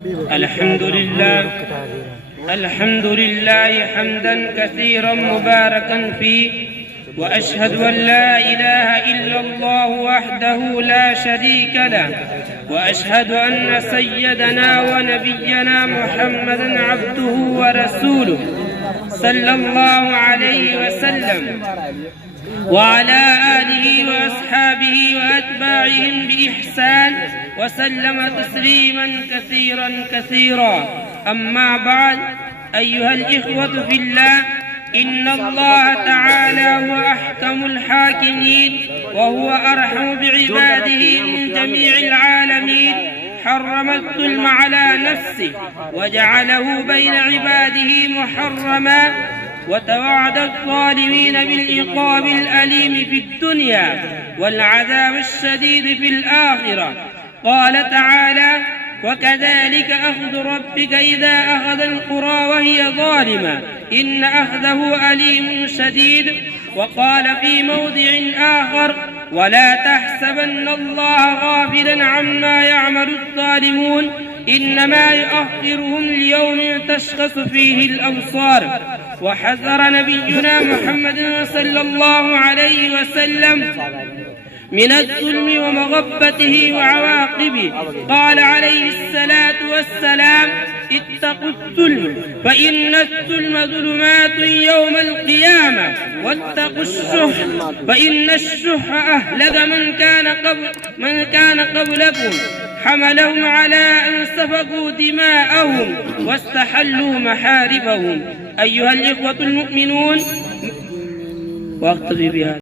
الحمد لله حمدا كثيرا مباركا فيه، وأشهد أن لا إله إلا الله وحده لا شريك له، وأشهد أن سيدنا ونبينا محمدا عبده ورسوله صلى الله عليه وسلم وعلى آله وأصحابه وأتباعهم بإحسان وسلم تسليما كثيرا. أما بعد، أيها الإخوة في الله، إن الله تعالى هو أحكم الحاكمين وهو أرحم بعباده من جميع العالمين. حرم الظلم على نفسه وجعله بين عباده محرما، وتوعد الظالمين بالعقاب الأليم في الدنيا والعذاب الشديد في الآخرة. قال تعالى: وكذلك أخذ ربك إذا أخذ القرى وهي ظالمة إن أخذه أليم شديد. وقال في موضع آخر: ولا تحسبن الله غافلا عما يعمل الظالمون إنما يؤخرهم ليوم تشخص فيه الأبصار. وحذر نبينا محمد صلى الله عليه وسلم من الظلم ومغبته وعواقبه. قال عليه الصلاة والسلام: اتقوا الظلم فإن الظلم ظلمات يوم القيامة، واتقوا الشح فإن الشح أهلك من كان قبلكم، حملهم على أن سفكوا دماءهم واستحلوا محاربهم. أيها الإخوة المؤمنون، واقتضي بها.